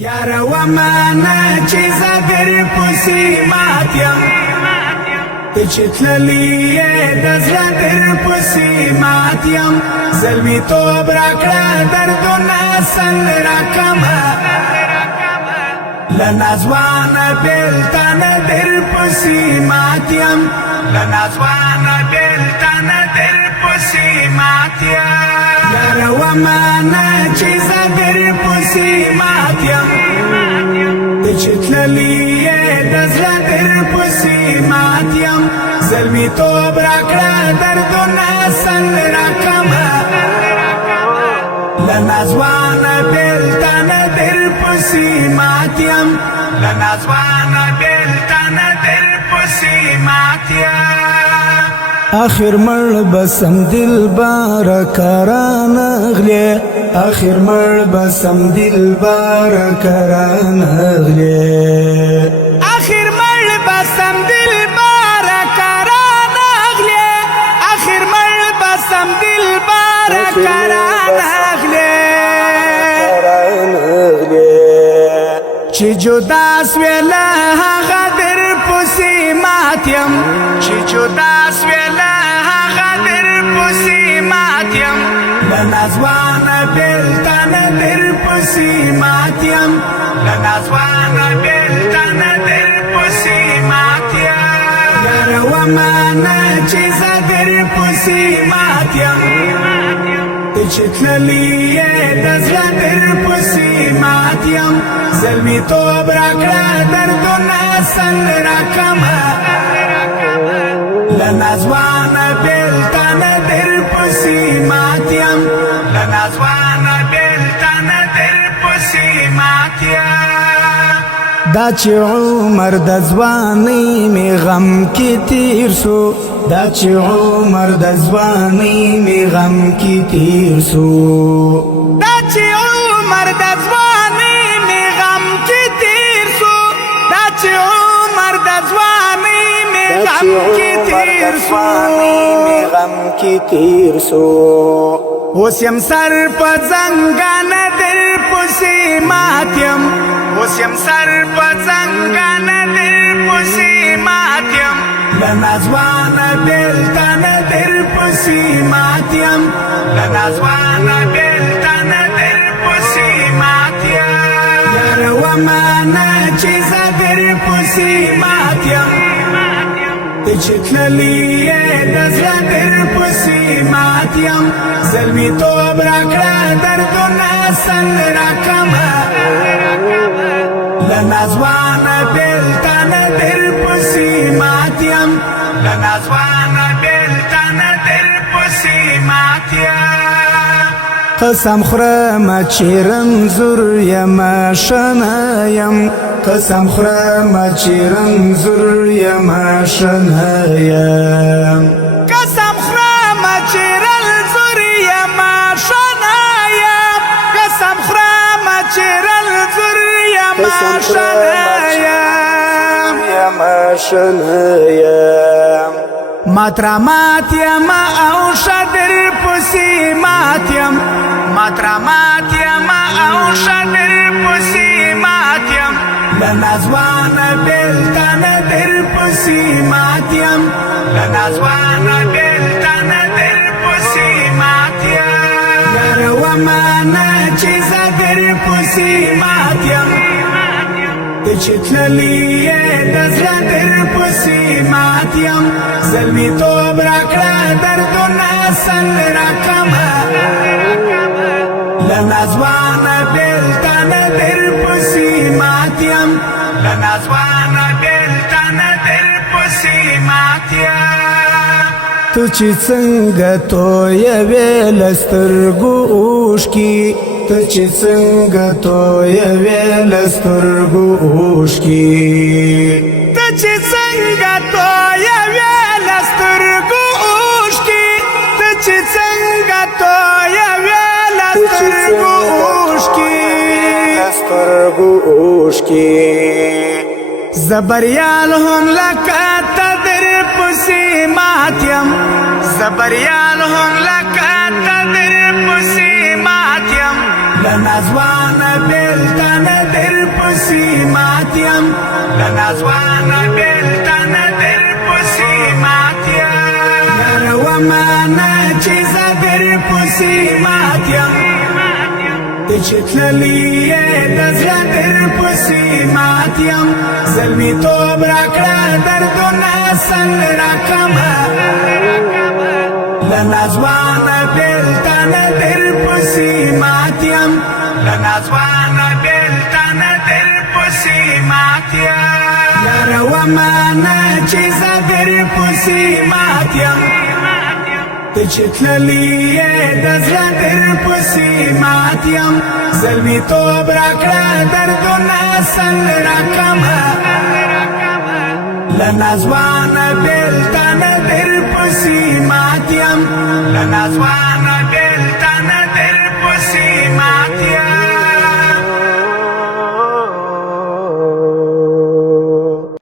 یار و مانا چی زدر پسی ماتیم تچتللی دزلا در پسی ماتیم زلمی تو براکلا دردونا سن راکما لنازوان بلتان در پسی ماتیم لنازوان بلتان در پسی ماتیم یار و مانا چی زدر پسی ماتیم تچتللی دزلا در پسی ماتیم زلمی تو براکلا دردونا سن راکما لنازوان بلتان در پسی ماتیم لنازوان بلتان در پسی ماتیم آخر مر بسم دل بار کران اغلی آخر مر بسم دل بار کران اغلی آخر مر بسم دل بار کران اغلی آخر مر بسم دل بار کران اغلی چی جدا سویلا غدر پسی ماتیم چی جدا سویلا غدر پسی ماتیم لنازوان بلتان در پسی ماتیم لنازوان بلتان در پسی ماتیم یار و مانا چی زدر پسی ماتیم تچتللی دزلا در پسی ماتیم زلمی تو براکلا دردونا سن راکما لنازوان بلتان در پسی ماتیم لنازوان بلتان در پسی ماتیم دا چی عمر د ځوانۍ می غم کی تیر سو دا چی عمر د ځوانۍ می غم کی تیر سو دا چی عمر د ځوانۍ می غم کی تیر سو دا چی عمر د ځوانۍ می غم کی تیر سو غم کی تیر سو اوس یم سر په ځنګان در پسی ماتیم اوس یم سر په ځنګان در پسی ماتیم لنازوان بلتان در پسی ماتیم لنازوان بلتان در پسی ماتیم یار و مانا چی زدر پسی ماتیم تچتللی دزلا در پسی ماتیم زلمی تو براکلا دردونا سن راکما لنازوان بلتان در پسی ماتیم لنازوان بلتان در پسی ماتیم قسم خورم چې رنځور یم شنه یم قسم خورم چې رنځور یم شنه یم قسم خورم چې رنځور یم شنه یم قسم خورم چې رنځور یم شنه یم ماترامات یم او شدر پسی ماتیم ماترامات یم او شدر پسی ماتیم لنازوان بلتان در پسی ماتیم لنازوان بلتان در پسی ماتیم یار و مانا چی زدر پسی ماتیم تچتللی دزلا در پسی ماتیم زلمی تو براکلا دردونا سن راکما لنازوان بلتان در پسی ماتیم لنازوان بلتان در پسی ماتیم تو چې څنګه تویوې له سترګو اوښکي ته چې څنګه تویوې له سترګو اوښکي ته چې څنګه تویوې له سترګو اوښکي ته چې څنګه تویوې له سترګو اوښکي زبریال هم لکه ته در پسی ماتیم زبریال هم لکه ته در پسی ماتیم لنازوان بلتان در لنازوان بیلتن در پسی ماتیم یار ومانا چیز در پسی ماتیم چتللی دزل در پسی ماتیم ظلمی توب راکڑا دردونا سل راکما لنازوان بیلتن در پسی ماتیم لنازوان بیلتن در پسی ماتیم یار ومانا چیز در پسی ماتیم چتللی دزل در پسی ماتیم ظلمی توب راکڑا دردونا سل راکما لنازوان بیلتن در پسی ماتیم لنازوان